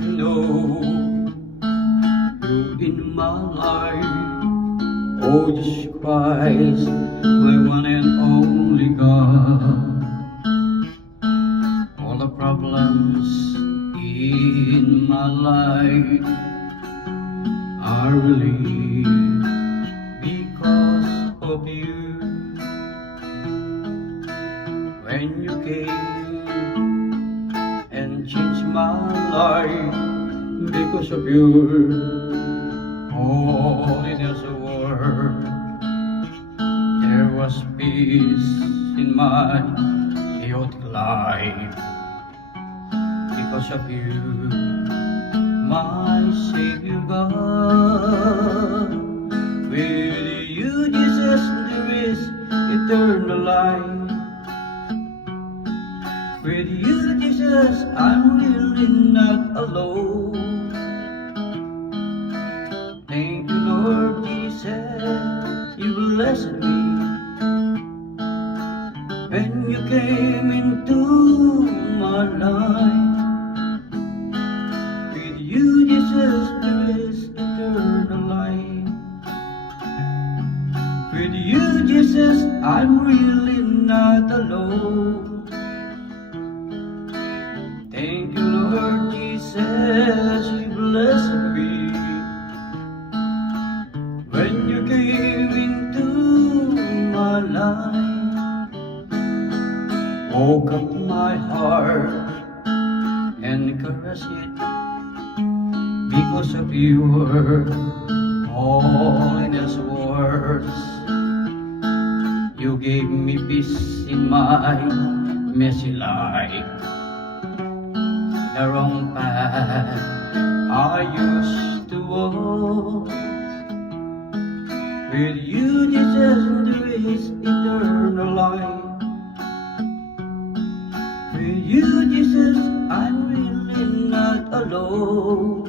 know you in my life. Oh, Jesus Christ, my one and only God. All the problems in my life are really because of you. When you came and changed my life because of your holiness word, there was peace in my chaotic life because of you, my Savior God. With you, Jesus, there is eternal life. With you, Jesus, I'm really not alone. Thank you, Lord Jesus, you blessed me. When you came into my life, with you, Jesus, there is eternal life. With you, Jesus, I'm really not alone. Thank you, Lord Jesus, you blessed me. When you came into my life, woke up my heart and caressed it because of your holiness words. You gave me peace in my messy life. The wrong path I used to walk. With you, Jesus, there is eternal life. With you, Jesus, I'm really not alone.